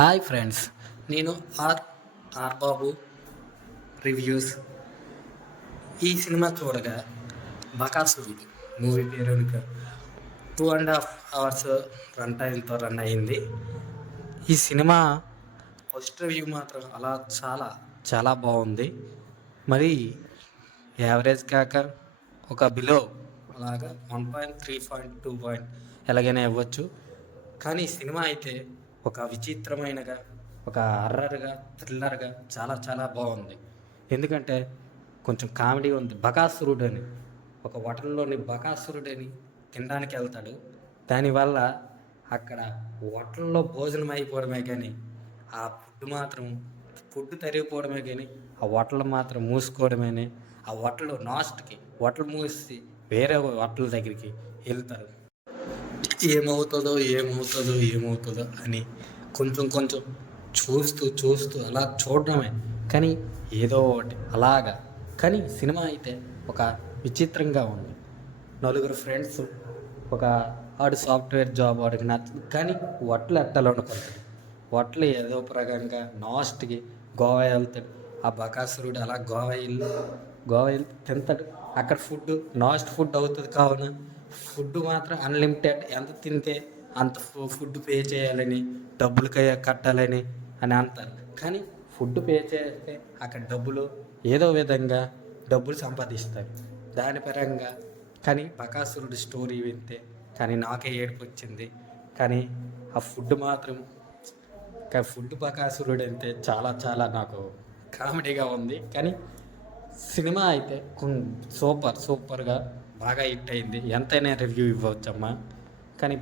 Hi friends, నేను are are Babu reviews. ఈ cinema చూడగా బకాసురుడు మూవీ పేరు 2.5 hours రన్ టైంతో రన్ అయింది. ఈ సినిమా ఫస్ట్ రివ్యూ మాత్రం అలా చాలా చాలా బాగుంది. మరి యావరేజ్ కాక ఒక బిలో అలాగా 1.3.2 ఎలాగైనా ఇవ్వచ్చు. కానీ సినిమా అయితే ఒక విచిత్రమైనగా, ఒక హర్రర్గా, థ్రిల్లర్గా చాలా చాలా బాగుంది. ఎందుకంటే కొంచెం కామెడీ ఉంది. బకాసురుడని ఒక హోటల్లోని బకాసురుడని తినడానికి వెళ్తాడు. దానివల్ల అక్కడ హోటల్లో భోజనం అయిపోవడమే కానీ ఆ ఫుడ్ తరిగిపోవడమే కానీ ఆ హోటల్ మాత్రం మూసుకోవడమేనే. ఆ హోటల్ లాస్ట్కి హోటల్ మూసి వేరే హోటల్ దగ్గరికి వెళ్తారు. ఏమవుతుందో అని కొంచెం కొంచెం చూస్తూ చూస్తూ అలా చూడడమే. కానీ ఏదో ఒకటి అలాగా. కానీ సినిమా అయితే ఒక విచిత్రంగా ఉంది. నలుగురు ఫ్రెండ్స్, ఒక ఆడు సాఫ్ట్వేర్ జాబ్ వాడికి నచ్చదు, కానీ వట్లు ఎట్టాలనుకుంటాడు. వట్లు ఏదో ప్రకారంగా లాస్ట్కి గోవా వెళ్తాడు. ఆ బకాసురుడు అలా గోవా వెళ్ళి తింటాడు. అక్కడ లాస్ట్ ఫుడ్ అవుతుంది కావున ఫుడ్ మాత్రం అన్లిమిటెడ్, ఎంత తింటే అంత ఫుడ్ పే చేయాలని, డబ్బులు కట్టాలని అని అంటారు. కానీ ఫుడ్ పే చేస్తే అక్కడ ఏదో విధంగా డబ్బులు సంపాదిస్తారు దాని పరంగా. కానీ బకాసురుడు స్టోరీ వింటే కానీ నాకే ఏడుపు వచ్చింది. కానీ ఆ ఫుడ్ బకాసురుడు అంటే చాలా చాలా నాకు కామెడీగా ఉంది. కానీ సినిమా అయితే సూపర్గా బాగా హిట్ అయింది. ఎంతైనా రివ్యూ ఇవ్వచ్చమ్మా. కానీ